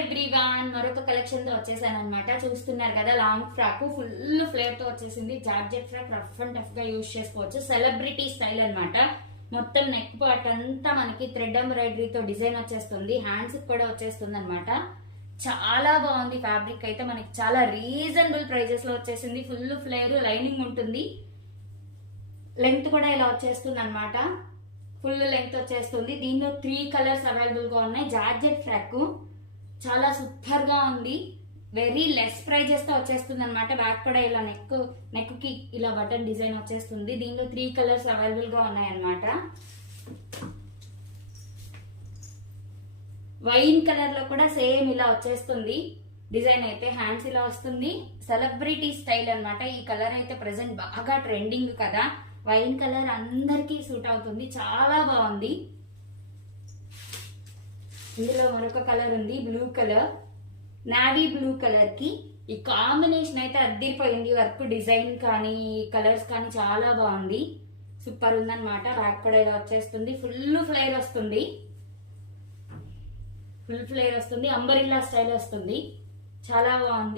Everyone, మరొక collection తో వచ్చేసాను అనమాట. చూస్తున్నారు కదా, లాంగ్ ఫ్రాక్ ఫుల్ ఫ్లేర్ తో వచ్చేసింది. Georgette frock rough and tough గా యూజ్ చేసుకోవచ్చు. సెలబ్రిటీ స్టైల్ అన్నమాట. మొత్తం నెక్ పార్ట్ అంతా మనకి థ్రెడ్ ఎంబ్రాయిడరీతో డిజైన్ వచ్చేస్తుంది. హ్యాండ్స్ కూడా వచ్చేస్తుంది అనమాట. చాలా బాగుంది. ఫ్యాబ్రిక్ అయితే మనకి చాలా రీజనబుల్ ప్రైజెస్ లో వచ్చేసింది. ఫుల్ ఫ్లేర్, లైనింగ్ ఉంటుంది. లెంగ్త్ కూడా ఇలా వచ్చేస్తుంది అనమాట. ఫుల్ లెంగ్త్ వచ్చేస్తుంది. దీనిలో 3 కలర్స్ అవైలబుల్ గా ఉన్నాయి. జార్జెట్ ఫ్రాక్ చాలా సూపర్ గా ఉంది. వెరీ లెస్ ప్రైజెస్ తో వచ్చేస్తుంది అనమాట. బ్యాక్ కూడా ఇలా నెక్ కి ఇలా బటన్ డిజైన్ వచ్చేస్తుంది. దీనిలో 3 కలర్స్ అవైలబుల్ గా ఉన్నాయి అనమాట. వైన్ కలర్ లో కూడా సేమ్ ఇలా వచ్చేస్తుంది డిజైన్ అయితే. హ్యాండ్స్ ఇలా వస్తుంది. సెలబ్రిటీ స్టైల్ అన్నమాట. ఈ కలర్ అయితే ప్రెసెంట్ బాగా ట్రెండింగ్ కదా. వైన్ కలర్ అందరికీ సూట్ అవుతుంది. చాలా బాగుంది. ఇందులో మరొక కలర్ ఉంది, blue colour. Navy blue colour కి ఈ కాంబినేషన్ అయితే అద్దరిపోయింది. వర్క్ డిజైన్ కానీ కలర్స్ కానీ చాలా బాగుంది. సూపర్ ఉందన్నమాట. బ్యాక్ కూడా ఇలా వచ్చేస్తుంది. ఫుల్ ఫ్లేర్ వస్తుంది. ఫుల్ ఫ్లేర్ వస్తుంది. అంబరిల్లా స్టైల్ వస్తుంది. చాలా బాగుంది.